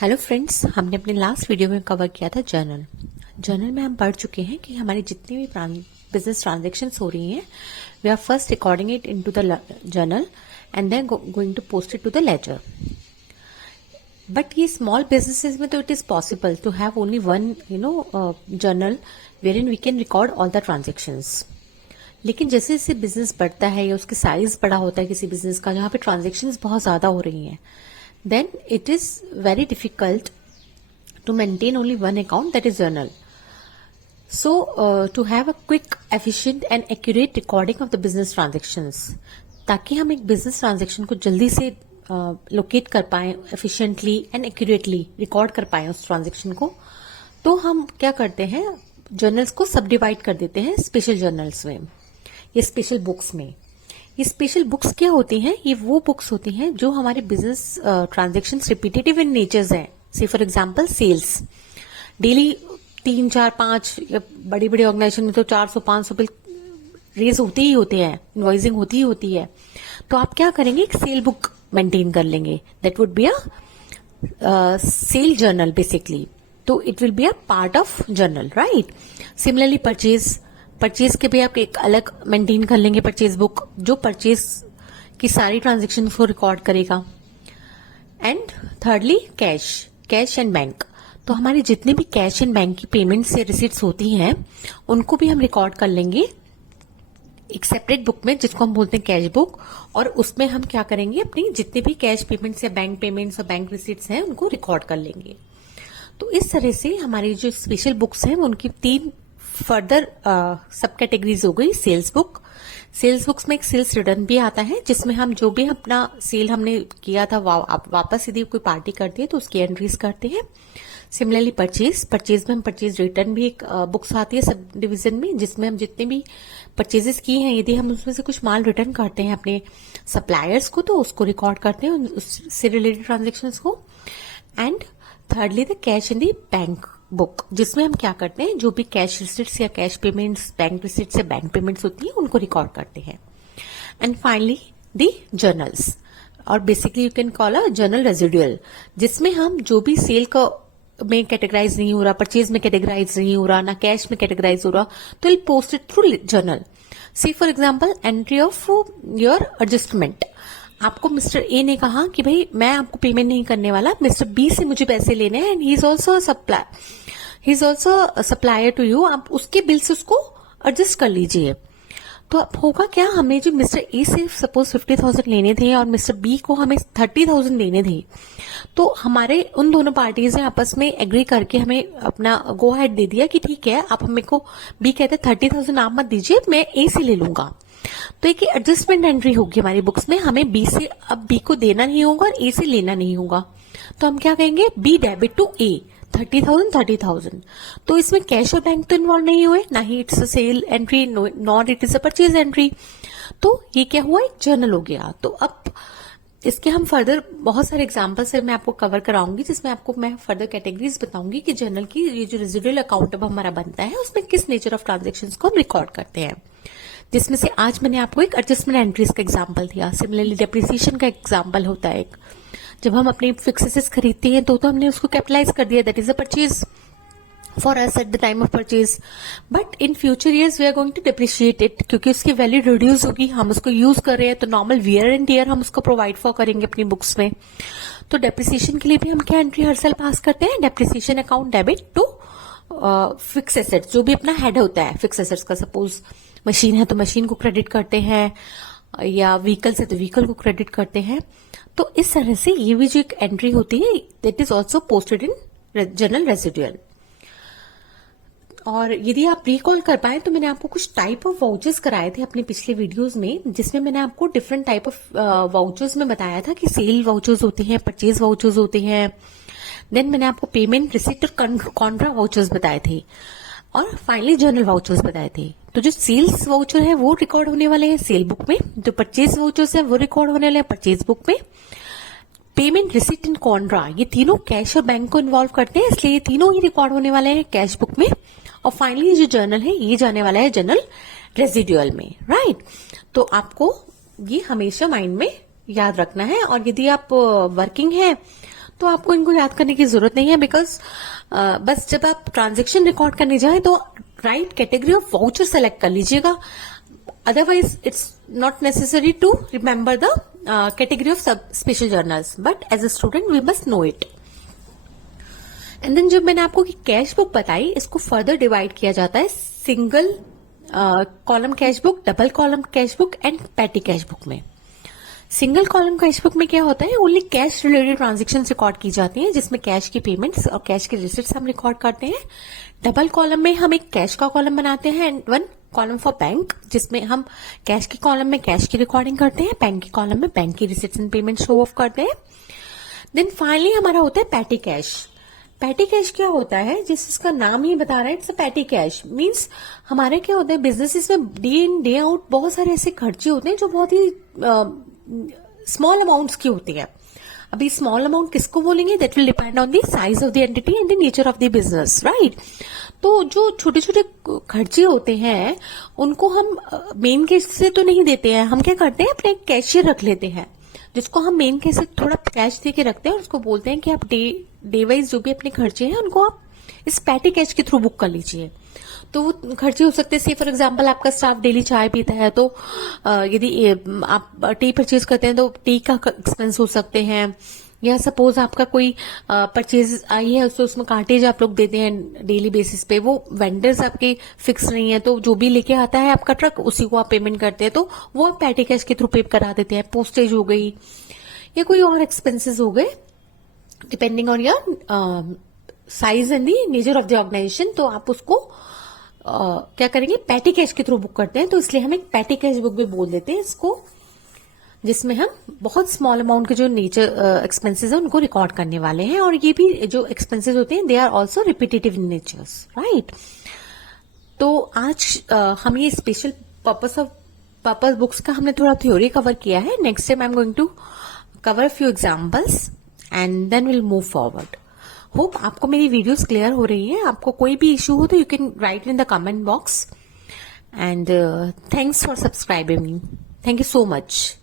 Hello friends, हमने अपने last video में कवर किया था जर्नल। जर्नल में हम पढ़ चुके हैं कि हमारी जितनी भी बिजनेस ट्रांजेक्शन्स हो रही हैं, we are first recording it into the journal and then going to post it to the ledger. But ये स्मॉल बिजनेसेस में तो it is possible to have only one journal where in we can record all the transactions. लेकिन जैसे जैसे business बढ़ता है या उसके साइज बड़ा होता है किसी बिजनेस का, जहाँ पे ट्रांजेक्शन्स बहुत ज्यादा हो रही हैं, then it is very difficult to maintain only one account, that is journal. So to have a quick, efficient and accurate recording of the business transactions, ताकि हम एक business transaction को जल्दी से लोकेट कर पाए, efficiently and accurately रिकॉर्ड कर पाए उस ट्रांजेक्शन को, तो हम क्या करते हैं, जर्नल्स को सब डिवाइड कर देते हैं स्पेशल जर्नल्स में या स्पेशल बुक्स में। ये स्पेशल बुक्स क्या होती हैं? ये वो बुक्स होती हैं जो हमारे business transactions repetitive in natures हैं। सी फॉर एग्जांपल सेल्स, डेली 3, 4, 5 या बड़ी बड़ी ऑर्गेनाइजेशन में तो 400-500 बिल रेज होते ही होते हैं, इनवॉइसिंग होती ही होती है। तो आप क्या करेंगे, एक सेल बुक मेंटेन कर लेंगे, that would be a sale journal basically. तो it will be a part of journal, right. Similarly purchase के भी आप एक अलग मेंटेन कर लेंगे परचेज बुक, जो परचेज की सारी ट्रांजेक्शन को रिकॉर्ड करेगा। And thirdly cash and bank. तो हमारी जितने भी कैश एंड बैंक की पेमेंट्स या रिसीट्स होती हैं, उनको भी हम रिकॉर्ड कर लेंगे एक सेपरेट बुक में, जिसको हम बोलते हैं कैश बुक। और उसमें हम क्या करेंगे, अपनी जितने भी कैश पेमेंट्स या बैंक पेमेंट्स और बैंक रिसीट्स हैं, उनको रिकॉर्ड कर लेंगे। तो इस तरह से हमारी जो स्पेशल बुक्स हैं, उनकी 3 फर्दर सब कैटेगरीज हो गई। सेल्स बुक्स में एक सेल्स रिटर्न भी आता है, जिसमें हम जो भी अपना सेल हमने किया था वापस यदि कोई पार्टी करती है तो उसकी एंट्रीज करते हैं। सिमिलरली परचेज में हम परचेज रिटर्न भी एक बुक्स आती है सब डिवीजन में, जिसमें हम जितने भी परचेजेस किए हैं, यदि हम उसमें से कुछ माल रिटर्न करते हैं अपने सप्लायर्स को, तो उसको रिकॉर्ड करते हैं, उससे रिलेटेड ट्रांजेक्शन्स को। And thirdly the cash in the bank book, जिसमें हम क्या करते हैं, जो भी कैश रिसिट्स या कैश पेमेंट्स, बैंक रिसिट्स या बैंक पेमेंट्स होती है, उनको रिकॉर्ड करते हैं। एंड फाइनली द जर्नल्स, और basically you can call a journal residual, जिसमें हम जो भी सेल का में कैटेगराइज नहीं हो रहा, परचेज में कैटेगराइज नहीं हो रहा, ना कैश में कैटेगराइज हो रहा, तो will post it through journal. See for example entry of your adjustment. आपको मिस्टर ए ने कहा कि भाई मैं आपको पेमेंट नहीं करने वाला, मिस्टर बी से मुझे पैसे लेने हैं, and he is also supplier to you. आप उसके बिल से उसको एडजस्ट कर लीजिए। तो अब होगा क्या, हमें जो मिस्टर ए से सपोज 50,000 लेने थे और मिस्टर बी को हमें 30,000 देने थे, तो हमारे उन दोनों पार्टीज ने आपस में एग्री करके हमें अपना गो हेड दे दिया कि ठीक है, आप हमें को, बी कहते 30,000 आप मत दीजिए, मैं ए से ले लूंगा। तो एक एडजस्टमेंट एंट्री होगी हमारी बुक्स में, हमें बी से अब बी को देना नहीं होगा और ए से लेना नहीं होगा। तो हम क्या कहेंगे, बी डेबिट टू ए 30,000। तो इसमें कैश और बैंक तो इन्वॉल्व नहीं हुए, ना ही it's a sale entry, not it is a purchase entry. तो ये क्या हुआ, एक जर्नल हो गया। तो अब इसके हम फर्दर बहुत सारे एग्जांपल्स मैं आपको कवर कराऊंगी, जिसमें आपको मैं फर्दर कैटेगरीज बताऊंगी कि जर्नल की ये जो रेजिडुअल अकाउंट अब हमारा बनता है, उसमें किस नेचर ऑफ ट्रांजेक्शन्स को हम रिकॉर्ड करते हैं। जिसमें से आज मैंने आपको एक एडजस्टमेंट एंट्रीज का एग्जांपल दिया। सिमिलरली डेप्रिसिएशन का एग्जांपल होता है एक, जब हम अपने फिक्स एसेट्स खरीदते हैं तो हमने उसको कैपिटलाइज कर दिया, that is a purchase for us at the time of purchase. But in future years we are going to depreciate it, क्योंकि उसकी वैल्यू रिड्यूस होगी, हम उसको यूज कर रहे हैं, तो नॉर्मल वियर एंड टियर हम उसको प्रोवाइड फॉर करेंगे अपनी बुक्स में। तो डेप्रिसिएशन के लिए भी हम क्या एंट्री हर साल पास करते हैं, depreciation account debit to fix assets, जो भी अपना हेड होता है फिक्स एसेट्स का। सपोज मशीन है तो मशीन को क्रेडिट करते हैं, या व्हीकल्स है तो व्हीकल को क्रेडिट करते हैं। तो इस तरह से ये भी जो एक एंट्री होती है, that is also posted in journal residual. और यदि आप रिकॉल कर पाए तो मैंने आपको कुछ टाइप ऑफ वाउचर्स कराए थे अपने पिछले वीडियोस में, जिसमें मैंने आपको डिफरेंट टाइप ऑफ वाउचर्स में बताया था कि सेल वाउचर्स होते हैं, परचेज वाउचर्स होते हैं, देन मैंने आपको पेमेंट रिसिप्ट और कॉन्ट्रा वाउचर्स बताए थे, और फाइनली जर्नल वाउचर्स बताए थे। तो जो सेल्स वाउचर है वो रिकॉर्ड होने वाले हैं सेल बुक में, जो परचेज वाउचर्स है वो रिकॉर्ड होने वाले हैं परचेज बुक में। पेमेंट रिसिप्ट एंड कॉन्ट्रा, ये तीनों कैश और बैंक को इन्वॉल्व करते हैं, इसलिए ये तीनों ही रिकॉर्ड होने वाले हैं कैश बुक में। और फाइनली जो जर्नल है ये जाने वाला है जर्नल रेजिडुअल में, राइट। तो आपको ये हमेशा माइंड में याद रखना है। और यदि आप वर्किंग है तो आपको इनको याद करने की जरूरत नहीं है, बिकॉज बस जब आप ट्रांजेक्शन रिकॉर्ड करने जाए तो right category of voucher select कर लीजिएगा. Otherwise it's not necessary to remember the category of sub special journals, but as a student we must know it. And then जब मैंने आपको कैश बुक बताई, इसको फर्दर डिवाइड किया जाता है single column cash book, double column cash book and petty cash book में. Single column cash book में क्या होता है, only cash related transaction record की जाती हैं, जिसमें कैश की पेमेंट्स और कैश के रिसिप्ट्स हम रिकॉर्ड करते हैं. डबल कॉलम में हम एक कैश का कॉलम बनाते हैं and one column for bank, जिसमें हम कैश के कॉलम में कैश की रिकॉर्डिंग करते हैं, बैंक के कॉलम में बैंक की receipts and payment show off करते हैं. देन फाइनली हमारा होता है पैटी कैश. पैटी कैश क्या होता है, जिसका नाम ही बता रहा है, it's a petty cash. Means हमारे क्या होता है, बिजनेसेस में डे इन डे आउट बहुत सारे ऐसे खर्चे होते हैं जो बहुत ही स्मॉल अमाउंट्स की होती है. अभी स्मॉल अमाउंट किसको बोलेंगे, that will depend on the size of the entity and the nature of the business, right. तो जो छोटे छोटे खर्चे होते हैं उनको हम मेन कैश से तो नहीं देते हैं, हम क्या करते हैं, अपने कैशियर रख लेते हैं, जिसको हम मेन कैश से थोड़ा कैश दे के रखते हैं और उसको बोलते हैं कि आप डे वाइज जो भी अपने खर्चे हैं उनको आप इस पैटी कैश के थ्रू बुक कर लीजिए. तो वो खर्चे हो सकते हैं, से फॉर एग्जांपल आपका स्टाफ डेली चाय पीता है, तो यदि आप टी परचेज करते हैं तो टी का एक्सपेंस हो सकते हैं, या सपोज आपका कोई परचेज आई है तो उसमें कार्टेज आप लोग देते हैं डेली बेसिस पे, वो वेंडर्स आपके फिक्स नहीं है, तो जो भी लेके आता है आपका ट्रक उसी को आप पेमेंट करते हैं, तो वो आप पैटी कैश के थ्रू पे करा देते हैं. पोस्टेज हो गई या कोई और एक्सपेंसेस हो गए, depending on your size and the nature of the organisation, तो आप उसको क्या करेंगे, पैटी कैश के थ्रू बुक करते हैं. तो इसलिए हम एक पैटी कैश बुक भी बोल देते हैं इसको, जिसमें हम बहुत स्मॉल अमाउंट के जो नेचर एक्सपेंसेस है उनको रिकॉर्ड करने वाले हैं. और ये भी जो एक्सपेंसेस होते हैं they are also repetitive in natures, right. तो आज हम ये स्पेशल पर्पस बुक्स का हमने थोड़ा थ्योरी कवर किया है. Next time I am going to cover few examples and then will move forward. Hope आपको मेरी वीडियोस क्लियर हो रही है. आपको कोई भी इश्यू हो तो you can write in the comment box. And thanks for subscribing me. Thank you so much.